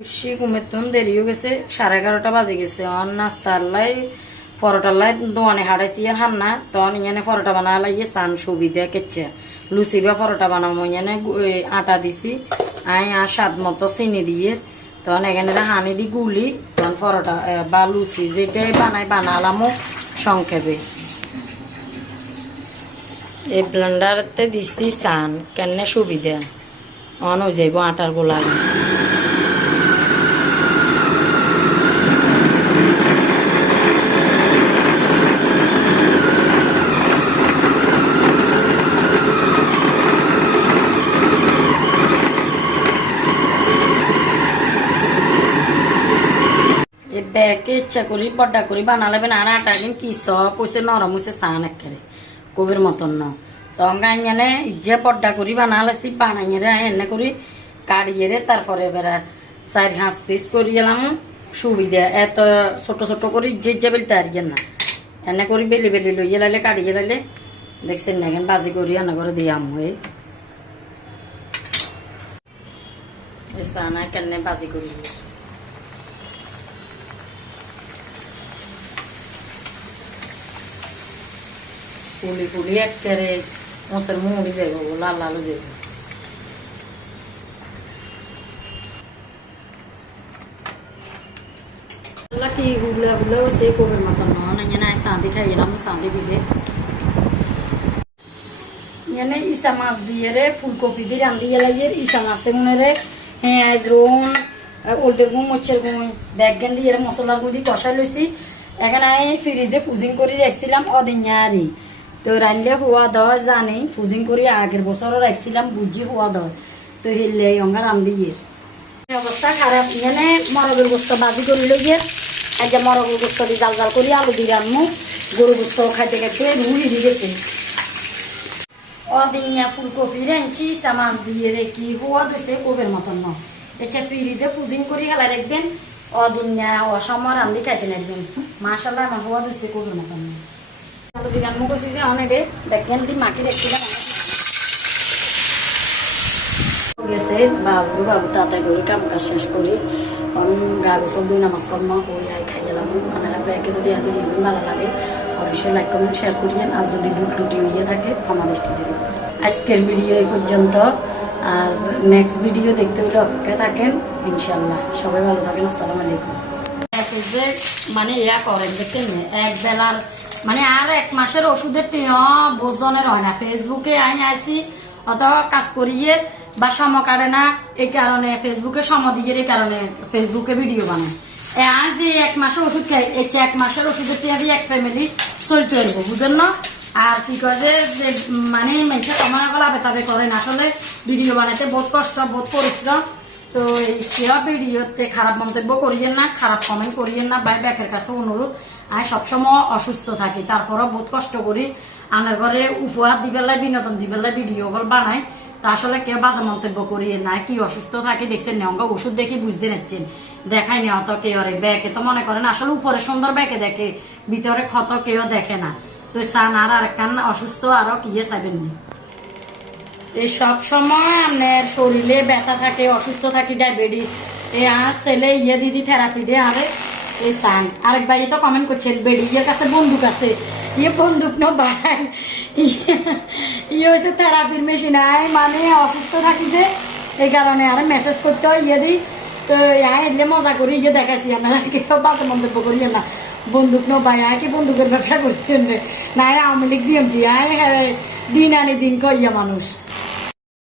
খুশি ঘুমের তখন দেরি হয়ে গেছে, 11:30 বাজে গেছে। অন নাস্তার লাই পরোটার লাই দোয়ানে হারাইছি আর হান্না তখন ইয়ানে পরোটা বানা লাগিয়ে চান সুবিধা কেচ্ছে লুচি বা পরোটা বানাবো ইয়ানে আটা দিছি আর স্বাদ মতো চিনি দিয়ে তখন এখানে হানি দি গুলি তখন পরোটা বা লুচি যেটাই বানালামও সংক্ষেপে। এই ব্লেন্ডারতে দিছি চান কেন সুবিধা অন হয়ে যাইব আটার গোলা। ব্যাগে ইচ্ছা করি বড্ডা করি বানালেবেন আর আটা দিন কি সব হয়েছে নরম হয়েছে চান একেবারে কবির মতন ন তখন গাইনে যে বড্ডা করি বানালেছি বানাইয়ে এনে করি কাড়িয়ে তারপরে এবার 4-5 পিস করি এলাম সুবিধা এত ছোট ছোট করি যে বেলতে আর না এনে করি বেলি বেলি লইয়ে লাইলে কাড়িয়ে লাইলে দেখছেন না এখন বাজি করি এনে করে দিয়াম হয়ে চানা কেন বাজি করি ফুলি ফুলি একেবারে মতের মুড়ি যাব লাল লাল যাব। কি হুলা হুলা হচ্ছে কবির মতন না সাঁদি খাই এলাম সাঁদি ভিজে এনে ইসা মাছ দিয়ে রে ফুলকপি দিয়ে রান্ধি লাগিয়ে ইসা মাছে মনে রে পেঁয়াজ রোন ওল্ডের গুঁ মরিচের গুঁ ব্যাগেন দিয়ে মশলার গুঁড়ি কষাই লইছি এখানে ফ্রিজে ফ্রোজিং করে রাখছিলাম অদিনারি তো রানলে হওয়া দেওয়া জানি ফ্রোজিং করে আগের বছর রাখছিলাম বুঝি হওয়া দেওয়া তো হিললে অঙ্গা রান্ধি অবস্থা খারাপ এনে মরগের গোস্ত বাজি করে লইয়ে এই যে মরগের গোস্ত দিয়ে জাল জাল করি আলু দিয়ে রান্নু গরু গোস্ত খাইতে খাইতে রু হিরি গেছে অদিনিয়া ফুলকপি রাঁধছি চামাচ দিয়ে রে কি হওয়া দিয়েছে কবের মতন ন এটা ফ্রিজে ফ্রোজিং করে হেলা রাখবেন অদিনিয়া অসময় রান্ধি খাইতে রাখবেন মাশাআল্লাহ আমার হওয়া দিয়েছে কবের মতন আলু দিয়ে রান্না করছি যে অনেকে দেখেন দি মাটি রাখছিলাম গেছে বাবু বাবু তাড়াতাড়ি করি কাম কাজ শেষ করি গা গোসল দুই নামাজ কর্ম হয়ে আয় খাই গেলাম মানে ব্যাগে যদি আর ভিডিও ভালো লাগে অবশ্যই লাইক কমেন্ট শেয়ার করিয়েন আর যদি ভুল ত্রুটি হয়ে থাকে ক্ষমা দৃষ্টি দিন। আজকের ভিডিও এই পর্যন্ত আর নেক্সট ভিডিও দেখতে হলে অপেক্ষায় থাকেন ইনশাল্লাহ। সবাই ভালো থাকেন, আসসালামু আলাইকুম। যে মানে ইয়া করেন দেখছেন এক বেলার মানে আর 1 মাসের ওষুধের বোঝনের হয় না ফেসবুকে আইসি অত কাজ করিয়ে বা সম কাটে না এই কারণে ফেসবুকে সম দিয়ে এই কারণে ফেসবুকে ভিডিও বানায় আজ যে 1 মাসের ওষুধ খাই এই 1 মাসের ওষুধের টিয়া দিয়ে এক ফ্যামিলি চলতে পারবো বুঝেন না। আর কি কাজে যে মানে মেয়েছে সময় লাভে তাবে করেন আসলে ভিডিও বানাইতে বহুত কষ্ট বহুত পরিশ্রম তো এই ভিডিওতে খারাপ মন্তব্য করিয়েন না খারাপ কমেন্ট করিয়েন না ভাই ব্যাকের কাছে অনুরোধ আমি সবসময় অসুস্থ থাকি তারপরও বহুত কষ্ট করি আনার ঘরে উপহার দিবেলায় বিনোদন দিবেলায় ভিডিও বানাই তা আসলে কেউ বাজে মন্তব্য করিয়ে না কি অসুস্থ থাকে দেখছেন নেওয়া ওষুধ দেখি বুঝতে নিচ্ছেন দেখাই নেওয়া তো কেউ ব্যাকে তো মনে করেন আসলে উপরে সুন্দর ব্যাকে দেখে ভিতরে ক্ষত কেউ দেখে না তো সান আর কান অসুস্থ আরো কি চাইবেননি এই সব সময় আপনার শরীরে ব্যথা থাকে অসুস্থ থাকি ডায়াবেটিস এই আর ছেলে দিদি থেরাপি দিয়ে আরে এই সান আরেক ভাই তো কমেন্ট করছেন বেডি কাছে বন্দুক আছে বন্দুক নো ভাই হচ্ছে থেরাপির মেশিন আয় মানে অসুস্থ থাকি যে এই কারণে আর মেসেজ করতে হয় দিই তো এলে মজা করি দেখাচ্ছি আপনারা কেউ বাজে মন্তব্য করিয়ে না বন্দুক নো ভাই কি বন্দুকের ব্যবসা করতেন না আওয়ামী লীগ বিএমপি দিন আনি দিন কইয়া মানুষ।